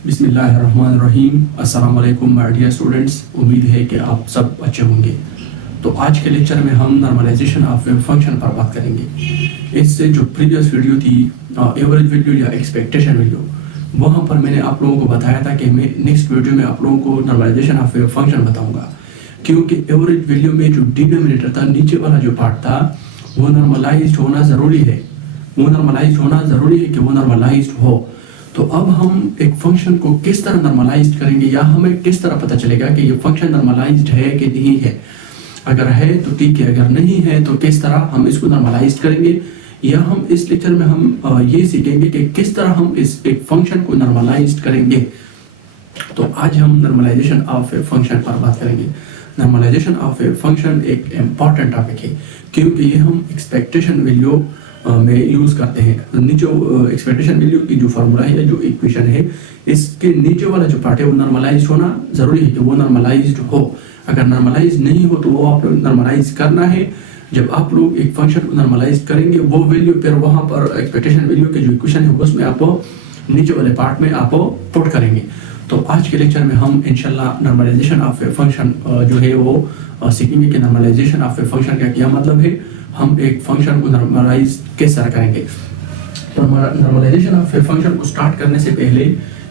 बिस्मिल्लाहिर्रहमानिर्रहीम। अस्सलाम वालेकुम माय डियर स्टूडेंट्स, उम्मीद है कि आप सब अच्छे होंगे। तो आज के लेक्चर में हम नॉर्मलाइजेशन ऑफ वेव फंक्शन पर बात करेंगे। इससे जो प्रीवियस वीडियो थी एवरेज वैल्यू या एक्सपेक्टेशन वैल्यू, वहाँ पर मैंने आप लोगों को बताया था कि मैं नेक्स्ट वीडियो में आप लोगों को नॉर्मलाइजेशन ऑफ वेव फंक्शन बताऊँगा, क्योंकि एवरेज वैल्यू में जो डिनोमिनेटर था, नीचे वाला जो पार्ट था, वो नॉर्मलाइज्ड होना ज़रूरी है। वो नॉर्मलाइज्ड होना ज़रूरी है कि वो नॉर्मलाइज्ड हो। तो अब हम एक फंक्शन को किस तरह नॉर्मलाइज्ड करेंगे, या हमें किस तरह पता चलेगा कि ये फंक्शन नॉर्मलाइज्ड है कि नहीं है। अगर है तो ठीक है, अगर नहीं है तो किस तरह हम इसको नॉर्मलाइज्ड करेंगे, या हम इस लेक्चर में हम ये सीखेंगे कि किस तरह हम इस एक फंक्शन को नॉर्मलाइज्ड करेंगे। तो आज हम नॉर्मलाइजेशन ऑफ ए फंक्शन पर बात करेंगे। नॉर्मलाइजेशन ऑफ ए फंक्शन एक इम्पॉर्टेंट टॉपिक है, क्योंकि ये हम एक्सपेक्टेशन वैल्यू में यूज़ करते हैं। नीचे एक्सपेक्टेशन वैल्यू की जो फार्मूला है, जो इक्वेशन है, इसके नीचे वाला जो पार्ट है वो नॉर्मलाइज्ड होना ज़रूरी है कि वो नॉर्मलाइज्ड हो। अगर नॉर्मलाइज नहीं हो तो वो आप लोग नॉर्मलाइज करना है। जब आप लोग एक फंक्शन को नॉर्मलाइज करेंगे, वो वैल्यू फिर वहाँ पर एक्सपेक्टेशन वैल्यू के जो इक्वेशन है उसमें आप नीचे वाले पार्ट में आप पुट करेंगे। तो आज के लेक्चर में हम इंशाल्लाह नॉर्मलाइजेशन ऑफ ए फंक्शन जो है वो सीखेंगे कि नॉर्मलाइजेशन ऑफ ए फंक्शन का क्या मतलब है, हम एक फंक्शन को नॉर्मलाइज किस तरह करेंगे। तो नॉर्मलाइजेशन ऑफ ए फंक्शन को स्टार्ट करने से पहले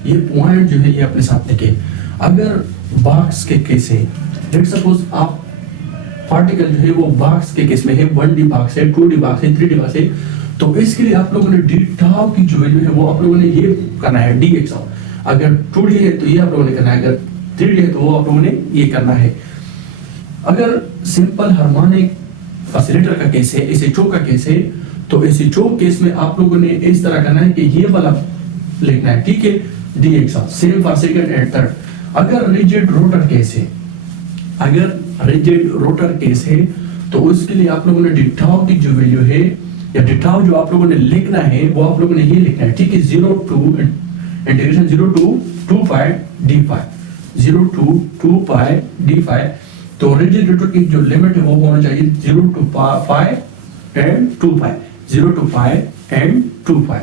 ये पॉइंट जो है ये अपने साथ लेके, अगर बॉक्स के केस है, लेट्स सपोज आप पार्टिकल जो है वो बॉक्स के केस में है, 1D बॉक्स है, 2D बॉक्स है, 3D बॉक्स है, तो इसके लिए आप लोगों ने डी टाउ की जो वैल्यू है वो आप लोगों ने ये करना है, dx। अगर 2D है तो ये आप लोगों ने करना है, अगर 3D है तो वो आप लोगों ने ये करना है। अगर सिंपल हार्मोनिक ऑसिलेटर का केस है, SHO का केस है, तो SHO केस में आप लोगों ने इस तरह करना है कि ये वाला लिखना है, ठीक है, dx। Same for second and third. अगर रिजिड रोटर केस है, अगर रिजिड रोटर केस है, तो उसके लिए आप लोगों ने डिटाउ की जो वैल्यू है, या डिटाउ जो आप लोगों ने लिखना है वो आप लोगों ने ये लिखना है, ठीक है, 0 to integration 0 to 2 pi d phi, 0 to 2 pi d phi। तो रिजिड रोटर की जो लिमिट है वो होना चाहिए 0 to pi and 2 pi, 0 to pi and 2 pi।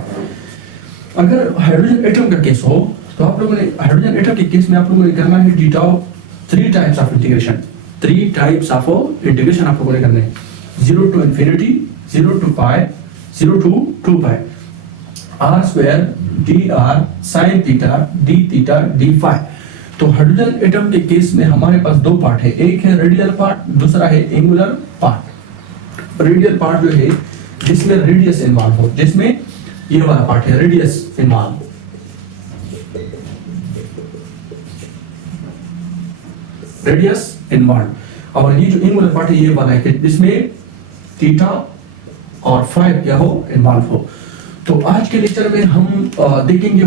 अगर हाइड्रोजन एटम का केस हो, तो आप लोगों ने हाइड्रोजन एटम के केस में आप लोगों ने करना है डिटाउ 3 types of integration, 3 types of integration आप लोगों ने करना है, 0 to infinity, 0 to pi, 0 to 2 pi, r square dr sin theta d theta d phi। तो हाइड्रोजन एटम के केस में हमारे पास दो पार्ट है, एक है रेडियल पार्ट, दूसरा है एंगुलर पार्ट। रेडियल पार्ट जो है जिसमें रेडियस इन्वॉल्व हो, जिसमें ये वाला पार्ट है रेडियस इन्वॉल्व, रेडियस इन्वॉल्व। और ये जो एंगुलर पार्ट है ये वाला है जिसमें थीटा और फाई क्या हो, इन्वॉल्व हो। तो आज के लेक्चर में हम देखेंगे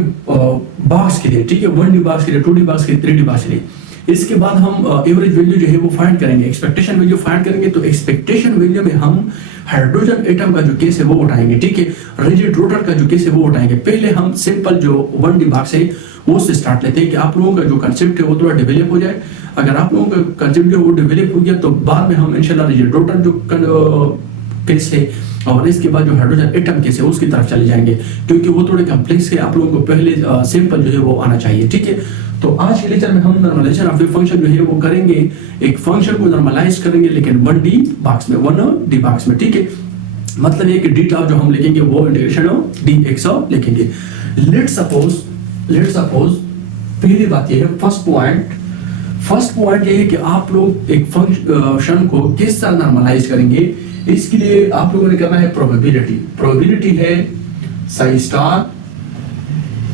बॉक्स के लिए, ठीक है, 1D बॉक्स के लिए, 2D बॉक्स के लिए, 3D बॉक्स के लिए। इसके बाद हम एवरेज वैल्यू जो है वो फाइंड करेंगे, एक्सपेक्टेशन वैल्यू फाइंड करेंगे। तो एक्सपेक्टेशन वैल्यू में हम हाइड्रोजन एटम का जो केस है वो उठाएंगे, ठीक है, रिजिड रोटर का जो केस है वो उठाएंगे। पहले हम सिंपल जो 1D बॉक्स है वो से स्टार्ट लेते हैं कि आप लोगों का जो कंसेप्ट है वो थोड़ा डेवलप हो जाए। अगर आप लोगों का कंसेप्ट जो वो डेवलप हो गया तो बाद में हम इंशाल्लाह रिजिड रोटर जो केस है और इसके बाद जो हाइड्रोजन एटम केस है उसकी तरफ चले जाएंगे, क्योंकि वो थोड़े कॉम्प्लेक्स है, आप लोगों को पहले सिंपल जो है वो आना चाहिए, ठीक है। तो आज के लेक्चर में हम नॉर्मलाइजेशन ऑफ ए फंक्शन जो है वो करेंगे, एक फंक्शन को नॉर्मलाइज करेंगे, लेकिन 1D बॉक्स में, 1D बॉक्स में, ठीक है। मतलब ये कि डी टाउ जो हम लिखेंगे वो इंटीग्रेशन dx लिखेंगे। लेट्स सपोज पहली बात ये है, फर्स्ट पॉइंट ये है कि आप लोग एक फंक्शन को किस तरह नॉर्मलाइज करेंगे। इसके लिए आप लोगों ने करना है प्रोबेबिलिटी है psi star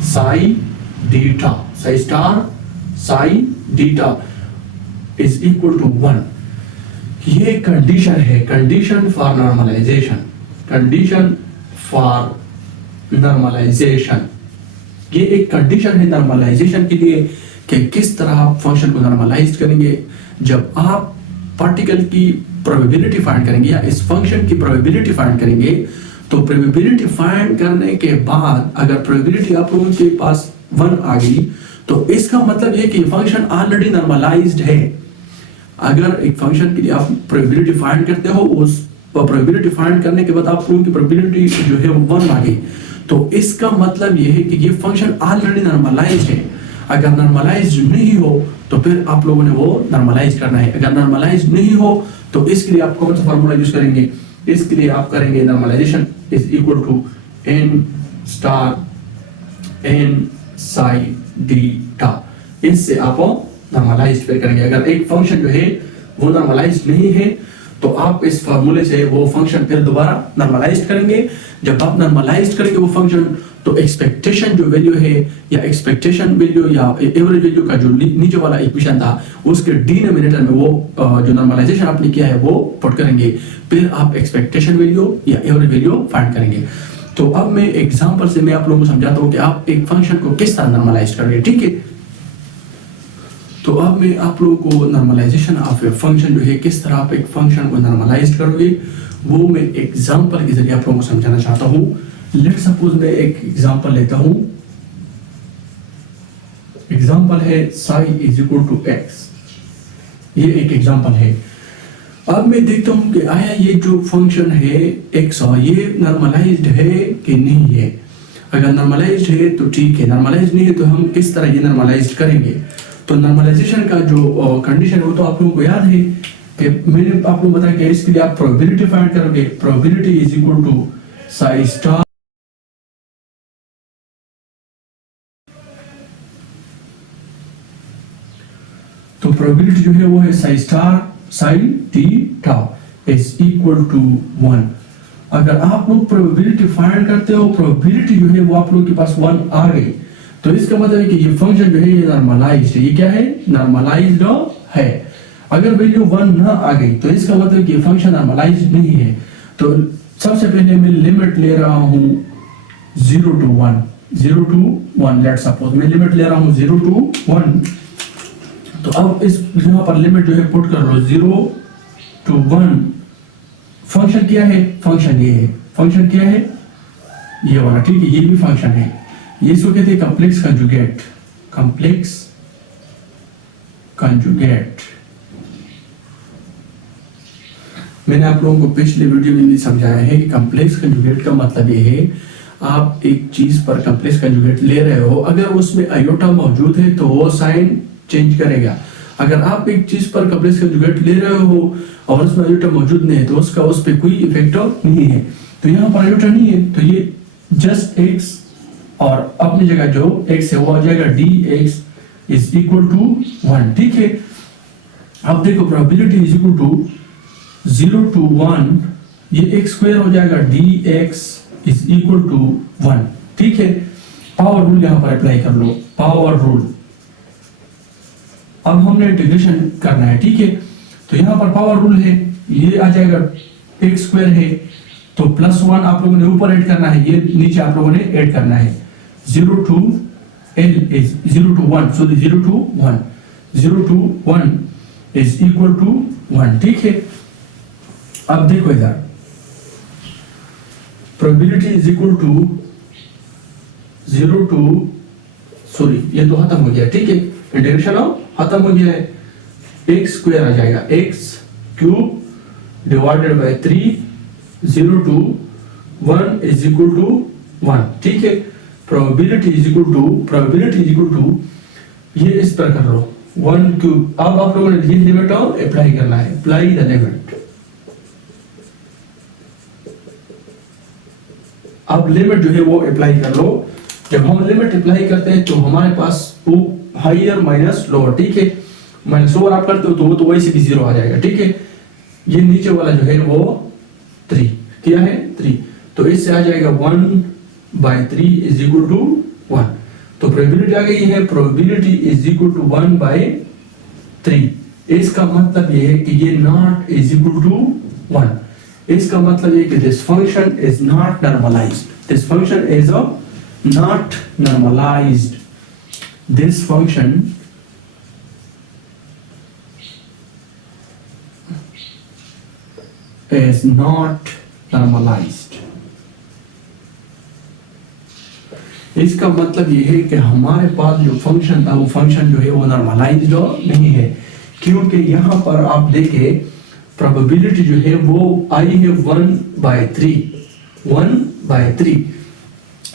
psi d tau, psi star psi d tau is equal to 1। ये कंडीशन है, कंडीशन फॉर नॉर्मलाइजेशन। ये एक कंडीशन है नॉर्मलाइजेशन के लिए कि किस तरह आप फंक्शन को नॉर्मलाइज करेंगे। जब आप पार्टिकल की प्रोबेबिलिटी फाइंड करेंगे या इस फंक्शन की प्रोबेबिलिटी फाइंड करेंगे, तो प्रोबेबिलिटी फाइंड करने के बाद अगर प्रोबेबिलिटी आप लोगों के पास 1 आ गई, तो इसका मतलब ये कि फंक्शन ऑलरेडी नॉर्मलाइज्ड है। अगर एक फंक्शन के लिए आप प्रोबेबिलिटी फाइंड करते हो, उस प्रोबेबिलिटी फाइंड करने के बाद आप लोगों की प्रोबेबिलिटी जो है वो 1 आ गई, तो इसका मतलब ये है कि ये फंक्शन ऑलरेडी नॉर्मलाइज्ड है। अगर नॉर्मलाइज नहीं हो तो फिर आप लोगों ने वो नॉर्मलाइज करना है। अगर नॉर्मलाइज नहीं हो तो इसके लिए आप कौन सा फार्मूला यूज करेंगे? इसके लिए आप करेंगे normalisation is equal to n star n sine theta. इससे आप नॉर्मलाइज पे करेंगे। अगर एक फंक्शन जो है वो नॉर्मलाइज नहीं है तो आप इस फार्मूले से वो फंक्शन फिर दोबारा नॉर्मलाइज करेंगे। जब आप नॉर्मलाइज करेंगे वो फंक्शन तो एक्सपेक्टेशन जो वैल्यू है या एक्सपेक्टेशन वैल्यू या एवरेज वैल्यू का जो नीचे वाला इक्वेशन था उसके डिनोमिनेटर में वो जो नॉर्मलाइजेशन आपने किया है वो पुट करेंगे। फिर आप एक्सपेक्टेशन वैल्यू या एवरेज वैल्यू फाइंड करेंगे। तो अब मैं एग्जांपल से मैं आप लोगों को समझाता हूँ कि आप एक फंक्शन को किस तरह नॉर्मलाइज करेंगे, ठीक है। तो अब मैं आप लोगों को नॉर्मलाइजेशन ऑफ ए फंक्शन जो है किस तरह आप एक फंक्शन को नॉर्मलाइज करोगे वो मैं एग्जांपल के जरिए आप लोगों को समझाना चाहता हूँ। लेट सपोज मैं एक एग्जांपल लेता हूँ। एग्जांपल है psi is equal to x. ये एक एग्जांपल है। अब मैं देखता हूँ कि आया ये जो फंक्शन है एक्स ये नॉर्मलाइज्ड है कि नहीं है। अगर नॉर्मलाइज्ड है तो ठीक है, नॉर्मलाइज्ड नहीं है तो हम किस तरह ये नॉर्मलाइज करेंगे। तो नॉर्मलाइजेशन का जो कंडीशन है वो तो आप लोगों को याद है कि मैंने आप लोगों को बताया कि इसके लिए आप प्रोबेबिलिटी फाइंड करोगे। Probability is equal to psi star तो प्रोबेबिलिटी जो है वो है psi star sine theta is equal to 1। अगर आप लोग प्रोबेबिलिटी फाइंड करते हो प्रोबेबिलिटी जो है वो आप लोगों के पास 1 आ गई तो इसका मतलब है कि ये फंक्शन जो है ये नॉर्मलाइज्ड है। ये क्या है? नॉर्मलाइज्ड है। अगर वैल्यू 1 ना आ गई तो इसका मतलब कि ये फंक्शन नॉर्मलाइज्ड नहीं है। तो सबसे पहले मैं लिमिट ले रहा हूँ 0 to 1 0 to 1। लेट सपोज मैं लिमिट ले रहा हूँ 0 to 1। तो अब इस यहाँ पर लिमिट जो है पुट कर लो 0 to 1। फंक्शन क्या है? फंक्शन ये है। फंक्शन क्या है? ये वाला, ठीक है। ये भी फंक्शन है। ये इसको कहते हैं कॉम्प्लेक्स कंजुगेट। कॉम्प्लेक्स कंजुगेट मैंने आप लोगों को पिछले वीडियो में भी समझाया है कि कॉम्प्लेक्स कंजुगेट का मतलब ये है आप एक चीज पर कॉम्प्लेक्स कंजुगेट ले रहे हो, अगर उसमें आयोटा मौजूद है तो वो साइन चेंज करेगा। अगर आप एक चीज पर कॉम्प्लेक्स कंजुगेट ले रहे हो और उसमें आयोटा मौजूद नहीं है तो उसका उस पर कोई इफेक्ट नहीं है। तो यहाँ पर आयोटा नहीं है तो ये जस्ट एक्स और अपनी जगह जो x है वो आ जाएगा dx इज इक्वल टू 1, ठीक है। अब देखो probability is equal to 0 to 1 ये x स्क्वायर हो जाएगा dx इज इक्वल टू 1, ठीक है। पावर रूल यहां पर अप्लाई कर लो, पावर रूल। अब हमने इंटीग्रेशन करना है, ठीक है। तो यहां पर पावर रूल है, ये आ जाएगा x स्क्वायर है तो +1 आप लोगों ने ऊपर ऐड करना है, ये नीचे आप लोगों ने ऐड करना है। 0 to L is 0 to 1, so the 0 to 1, 0 to 1 is equal to 1, ठीक है। अब देखो इधर probability is equal to 0 to sorry ये तो खत्म हो गया, ठीक है। इंटीग्रेशन खत्म हो गया है। x स्क्वायर आ जाएगा x cube divided by 3 0 to 1 is equal to 1, ठीक है। प्रोबेबिलिटी इज इक्वल टू ये इस पर कर लो 1 क्यूब। अब आप लोगों ने ये लिमिट अप्लाई करना है, अप्लाई द लिमिट। अब लिमिट जो है वो अप्लाई कर लो। जब हम लिमिट अप्लाई करते हैं तो हमारे पास वो हायर माइनस लोअर, ठीक है। माइनस ओवर आप करते हो तो वो तो वैसे भी 0 आ जाएगा, ठीक है। ये नीचे वाला जो है वो 3 क्या है 3, तो इससे आ जाएगा 1/3 इज इक्वल टू 1। तो प्रोबेबिलिटी आ गई है, प्रोबेबिलिटी इज इक्वल टू 1/3। इसका मतलब ये है कि ये नॉट इज इक्वल टू 1। इसका मतलब ये कि this function is not normalized. This function is not normalized. This function is not normalized। इसका मतलब ये है कि हमारे पास जो फंक्शन था वो फंक्शन जो है वो नॉर्मलाइज्ड नहीं है, क्योंकि यहाँ पर आप देखें प्रोबेबिलिटी जो है वो आई है 1/3।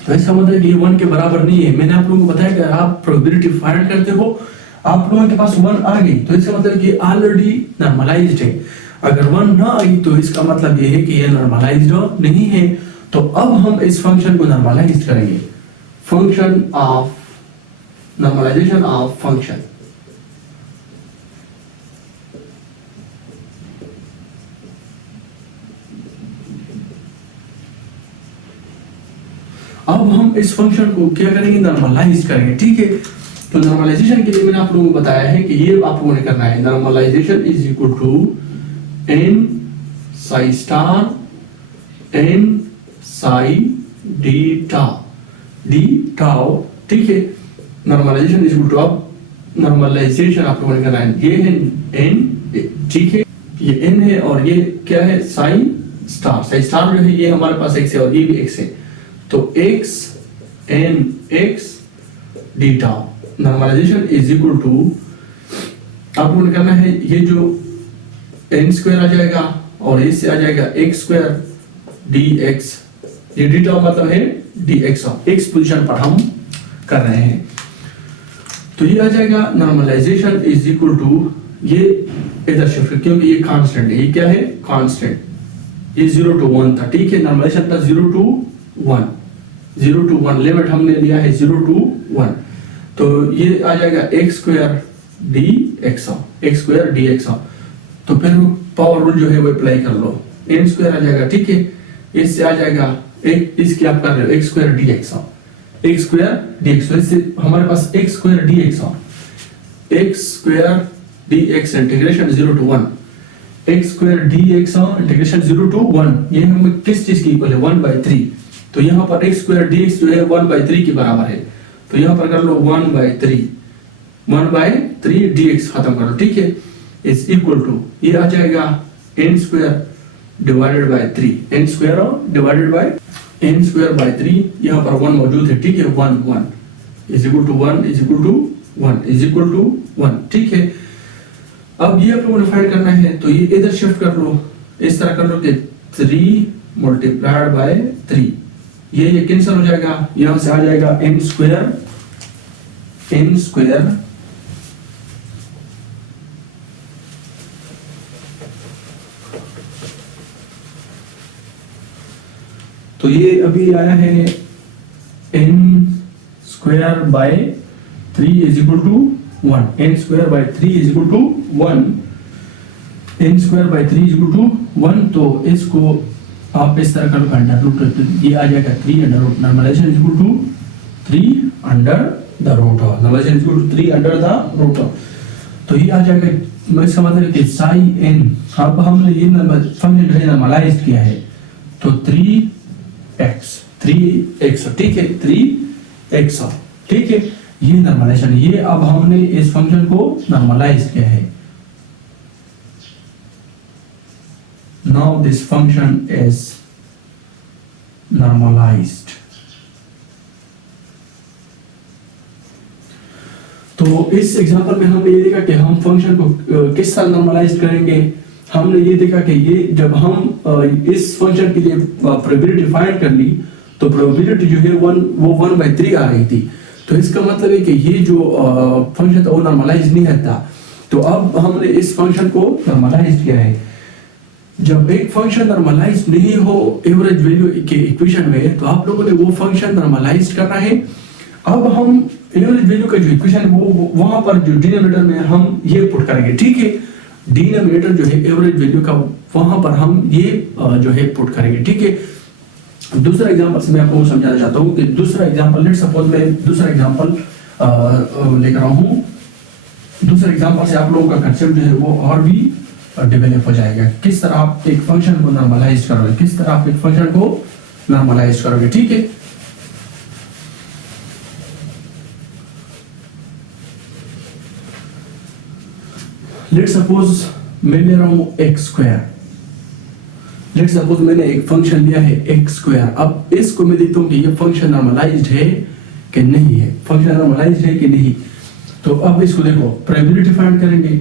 तो इसका मतलब ये 1 के बराबर नहीं है। मैंने आप लोगों को बताया कि आप प्रोबेबिलिटी फाइंड करते हो, आप लोगों के पास 1 आ गई तो इसका मतलब ये ऑलरेडी नॉर्मलाइज्ड है। अगर 1 ना आई तो इसका मतलब ये है कि ये नॉर्मलाइज्ड नहीं है। तो अब हम इस फंक्शन को नॉर्मलाइज करेंगे, function of normalization of function. अब हम इस फंक्शन को क्या करेंगे, नॉर्मलाइज करेंगे, ठीक है। तो नॉर्मलाइजेशन के लिए मैंने आप लोगों को बताया है कि ये आप लोगों ने करना है, normalization is equal to n psi star n psi d tau, ठीक है। नॉर्मलाइजेशन इज इक्वल टू, अब नॉर्मलाइजेशन आप लोगों ने करना है, ये है n, ठीक है, ये n है और ये क्या है, psi स्टार जो है ये हमारे पास x है और ये भी x है। तो x n x d tau normalization is equal to, आप लोगों ने करना है ये जो n स्क्वायर आ जाएगा और इससे आ जाएगा x स्क्वायर dx, ये d tau मतलब है dx, x पोजीशन पर हम कर रहे हैं। तो ये आ जाएगा नॉर्मलाइजेशन इज इक्वल टू, ये इधर शिफ्ट क्योंकि ये कांस्टेंट है, ये क्या है, कांस्टेंट, ये 0 to 1 था, ठीक है। नॉर्मलाइजेशन था 0 to 1, 0 to 1 लिमिट हमने लिया है 0 to 1। तो ये आ जाएगा x स्क्वायर dx, तो फिर पावर रूल जो है वो अप्लाई कर लो, n स्क्वायर आ जाएगा, ठीक है। इससे आ जाएगा एक, इसकी आप कर रहे हो x स्क्वायर dx, तो इससे हमारे पास x square dx integration 0 to 1, x square dx integration 0 to 1, ये हम किस चीज की इक्वल है, 1/3। तो यहाँ पर x स्क्वायर dx जो है 1/3 के बराबर है, तो यहाँ पर कर लो 1/3 dx खत्म कर लो, ठीक है, इज इक्वल टू, ये आ जाएगा n square divided by 3, n square divided by n square by 3, यहाँ पर 1 मौजूद है, ठीक है, 1 is equal to 1 is equal to 1 is equal to 1, ठीक है। अब ये आप लोगों ने फाइंड करना है, तो ये इधर शिफ्ट कर लो, इस तरह कर लो कि 3 मल्टीप्लाइड बाय 3, ये कैंसिल हो जाएगा, यहां से आ जाएगा n स्क्वायर तो ये अभी आया है n square by 3 is equal to 1, n square by 3 is equal to 1, n square by 3 is equal to 1। तो इसको आप इस तरह कर अंडर रूट, ये आ जाएगा 3 under root, normalization is equal to 3 under the root, normalization is equal to 3 under the root. तो ये आ जाएगा, इसका मतलब है कि साई n, अब हमने ये फंक्शन जो है नॉर्मलाइज किया है, तो 3x, ठीक है, 3x, ठीक है, ये नॉर्मलाइजेशन, ये अब हमने इस फंक्शन को नॉर्मलाइज किया है। Now this function is normalized. तो इस एग्जांपल में हमने ये देखा कि हम फंक्शन को किस तरह नॉर्मलाइज करेंगे। हमने ये देखा कि ये जब हम इस फंक्शन के लिए प्रोबेबिलिटी फाइंड कर ली, तो प्रोबेबिलिटी जो है वो 1/3 आ रही थी। तो इसका मतलब है कि ये जो फंक्शन था वो नॉर्मलाइज नहीं था। तो अब हमने इस फंक्शन को नॉर्मलाइज किया है। जब एक फंक्शन नॉर्मलाइज नहीं हो एवरेज वैल्यू के इक्वेशन में, तो आप लोगों ने वो फंक्शन नॉर्मलाइज करना है। अब हम एवरेज वैल्यू का जो इक्वेशन वो वहां पर जो डिनोमिनेटर में हम ये पुट करेंगे, ठीक है। डिनोमिनेटर जो है एवरेज वैल्यू का, वहां पर हम ये जो है पुट करेंगे, ठीक है। दूसरा एग्जांपल से मैं आपको समझाना चाहता हूँ कि दूसरा एग्जांपल, लेट्स सपोज मैं दूसरा एग्जांपल लेकर रहा हूँ। दूसरे एग्जांपल से आप लोगों का कंसेप्ट जो है वो और भी डेवलप हो जाएगा। किस तरह आप एक फंक्शन को नॉर्मलाइज करोगे, किस तरह आप एक फंक्शन को नॉर्मलाइज करोगे, ठीक है। लेट्स सपोज मैं ले रहा हूं एक्स स्क्वायर। लेट्स सपोज मैंने एक फंक्शन लिया है एक्स स्क्वायर। अब इसको मैं देखता हूं कि ये फंक्शन नॉर्मलाइज्ड है कि नहीं है, फंक्शन नॉर्मलाइज्ड है कि नहीं। तो अब इसको देखो, प्रोबेबिलिटी फाइंड करेंगे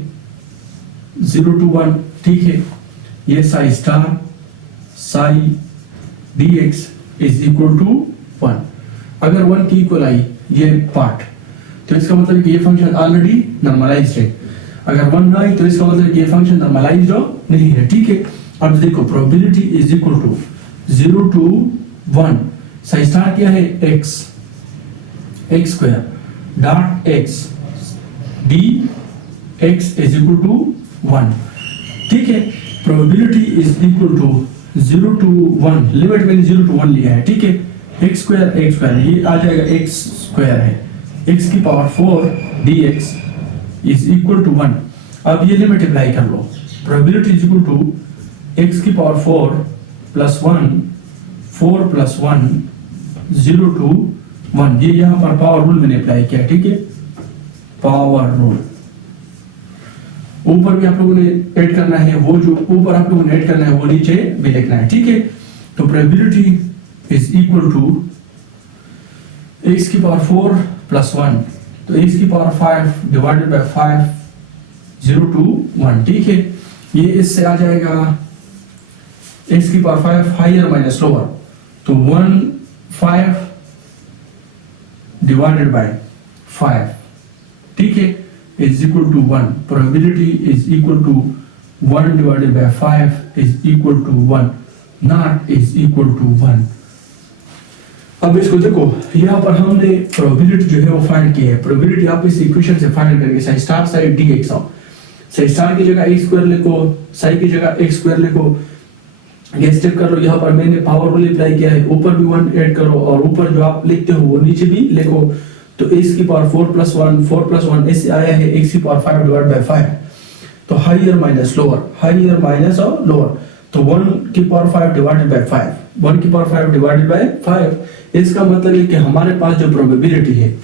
0 to 1, ठीक है। ये psi star psi dx is equal to 1। अगर 1 की इक्वल आई ये पार्ट, तो इसका मतलब कि ये फंक्शन ऑलरेडी नॉर्मलाइज्ड है। अगर 1 ना आई तो इसका मतलब कि ये फंक्शन नॉर्मलाइज्ड नहीं है, ठीक है। अब देखो probability is equal to 0 to 1, psi star क्या है x square dot x d x is equal to 1, ठीक है। Probability is equal to 0 to 1, limit मैंने 0 to 1 लिया है, ठीक है। x स्क्वायर ये आ जाएगा x स्क्वायर है x की power 4 dx is equal to 1। अब ये लिमिट अप्लाई कर लो, probability is equal to x की पावर 4 प्लस 1 4 प्लस 1 0 to 1, ये यहाँ पर पावर रूल मैंने अप्लाई किया, ठीक है। पावर रूल ऊपर भी आप लोगों ने ऐड करना है, वो जो ऊपर आप लोगों ने ऐड करना है वो नीचे भी लिखना है, ठीक है। तो probability is equal to x की पावर 4 प्लस 1, तो x की पावर 5 डिवाइडेड बाय 5 0 to 1, ठीक है। ये इससे आ जाएगा x की पावर 5 हायर माइनस लोअर, तो 1 5 डिवाइडेड बाय 5, ठीक है, is equal to 1। Probability is equal to 1 divided by 5 is equal to 1, not is equal to 1। अब इसको देखो, यहाँ पर हमने प्रोबेबिलिटी जो है वो फाइंड की है। प्रोबेबिलिटी आप इस इक्वेशन से फाइंड करेंगे, साइन स्टार साइन dx आओ, साइन स्टार की जगह x स्क्वायर लिखो, साइन की जगह x स्क्वायर लिखो, ये स्टेप कर लो। यहाँ पर मैंने पावर रूल अप्लाई किया है, ऊपर भी 1 ऐड करो और ऊपर जो आप लिखते हो वो नीचे भी लिखो। तो x की पावर 4 प्लस 1 इससे आया है x की पावर 5 डिवाइड बाय 5, तो हायर माइनस और लोअर, तो 1 की पावर 5 डिवाइडेड बाय 5, 1 की पावर 5 डिवाइडेड बाय 5। इसका मतलब है कि हमारे पास जो प्रोबेबिलिटी है,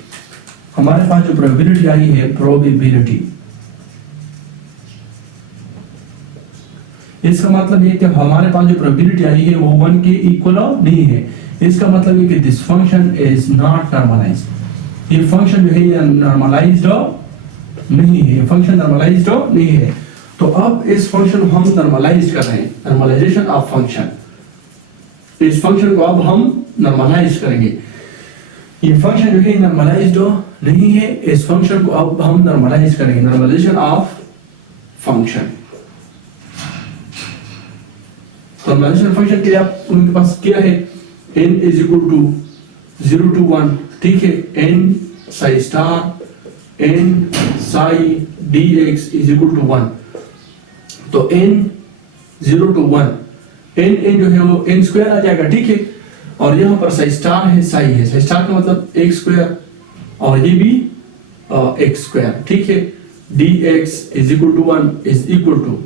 हमारे पास जो प्रोबेबिलिटी आई है, प्रोबेबिलिटी, इसका मतलब ये कि हमारे पास जो प्रोबेबिलिटी आई है वो 1 के इक्वल नहीं है। इसका मतलब ये कि this function is not normalized, ये फंक्शन जो है ये नॉर्मलाइज्ड नहीं है, फंक्शन नॉर्मलाइज्ड नहीं है। तो अब इस फंक्शन को हम नॉर्मलाइज कर रहे हैं, नॉर्मलाइजेशन ऑफ फंक्शन। इस फंक्शन को अब हम नॉर्मलाइज करेंगे। ये फंक्शन जो है नॉर्मलाइज्ड नहीं है, इस फंक्शन को अब हम नॉर्मलाइज करेंगे, normalization of function. Normalization function के लिए आप उनके पास क्या है, n is equal to 0 to 1, ठीक है। n psi star n psi dx is equal to 1, तो n 0 to 1, n जो है वो n स्क्वायर आ जाएगा, ठीक है। और यहाँ पर साई स्टार है, साई स्टार का मतलब x स्क्वायर और ये भी x स्क्वायर, ठीक है। dx is equal to 1 is equal to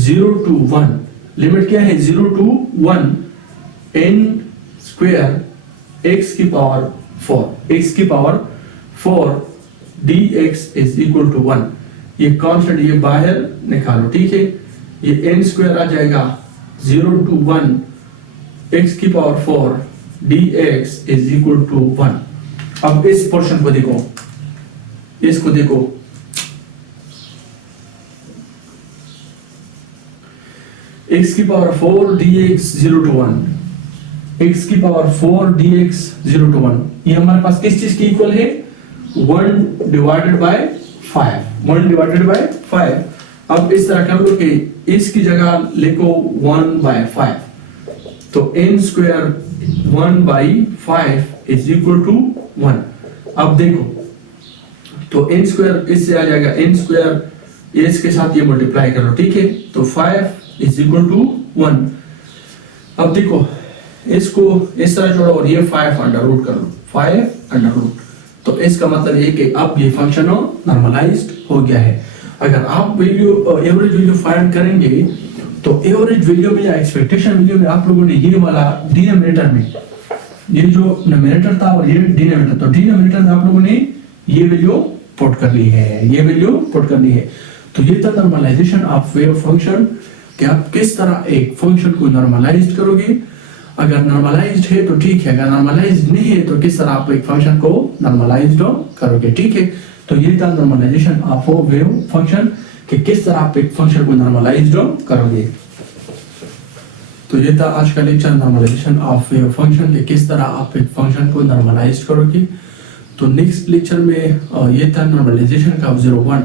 0 to 1, limit क्या है 0 to 1, n स्क्वायर x की power 4 dx is equal to 1। ये कांस्टेंट ये बाहर निकालो, ठीक है। ये n स्क्वायर आ जाएगा 0 to 1 x की power 4 dx is equal to 1। अब इस पोर्शन को देखो, इसको देखो, x की पावर 4 dx 0 to 1, x की पावर 4 dx 0 to 1, ये हमारे पास किस चीज की इक्वल है, 1 डिवाइडेड बाय 5। अब इस तरह कर लो कि इसकी जगह लिखो 1 by 5, तो n square 1 by 5 is equal to 1। अब देखो, तो n स्क्वायर इससे आ जाएगा, n स्क्वायर इसके साथ ये मल्टीप्लाई कर लो, ठीक है। तो 5 इज इक्वल टू 1। अब देखो, इसको इस तरह जोड़ो और ये 5 अंडर रूट कर लो, 5 अंडर रूट, तो इसका मतलब ये कि अब ये फंक्शन नॉर्मलाइज्ड हो गया है। अगर आप वैल्यू एवरेज वैल्यू फाइंड करेंगे तो एवरेज वैल्यू में या एक्सपेक्टेशन वैल्यू में आप लोगों ने ये वाला डिनोमिनेटर में, ये जो न्यूमरेटर था और ये डिनोमिनेटर, तो डिनोमिनेटर में आप लोगों ने ये वैल्यू पुट करनी है, तो ये था नॉर्मलाइजेशन ऑफ वेव फंक्शन, कि आप किस तरह एक फंक्शन को नॉर्मलाइज्ड करोगे। अगर नॉर्मलाइज्ड है तो ठीक है, अगर नॉर्मलाइज्ड नहीं है तो किस तरह आप एक फंक्शन को नॉर्मलाइज्ड करोगे, ठीक है। तो ये था नॉर्मलाइजेशन ऑफ वेव फंक्शन, कि किस तरह आप एक फंक्शन को नॉर्मलाइज्ड करोगे। तो ये था आज का lecture normalization of a function के किस तरह आप एक फंक्शन को नॉर्मलाइज करोगे। तो नेक्स्ट लेक्चर में ये था नॉर्मलाइजेशन का 01।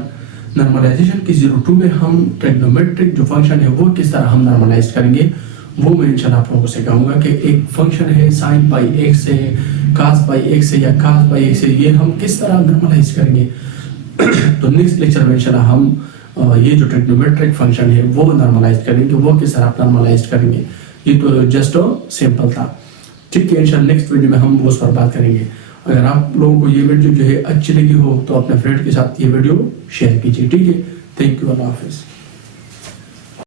नॉर्मलाइजेशन की 02 में हम ट्रिग्नोमेट्रिक जो फंक्शन है वो किस तरह हम नॉर्मलाइज करेंगे वो मैं इंशाल्लाह आप लोगों को सिखाऊंगा कि एक फंक्शन है साइन बाई एक्स है, कास बाई एक्स है या कास बाई एक्स है, ये हम किस तरह नॉर्मलाइज करेंगे। तो नेक्स्ट लेक्चर में इंशाल्लाह हम ये जो ट्रिग्नोमेट्रिक फंक्शन है वो नॉर्मलाइज करेंगे, वो किस तरह आप नॉर्मलाइज करेंगे। ये तो जस्ट सिंपल था, ठीक है। इंशाल्लाह नेक्स्ट वीडियो में हम उस पर बात करेंगे। अगर आप लोगों को ये वीडियो जो है अच्छी लगी हो तो अपने फ्रेंड के साथ ये वीडियो शेयर कीजिए, ठीक है। थैंक यू, अल्लाह हाफिज़।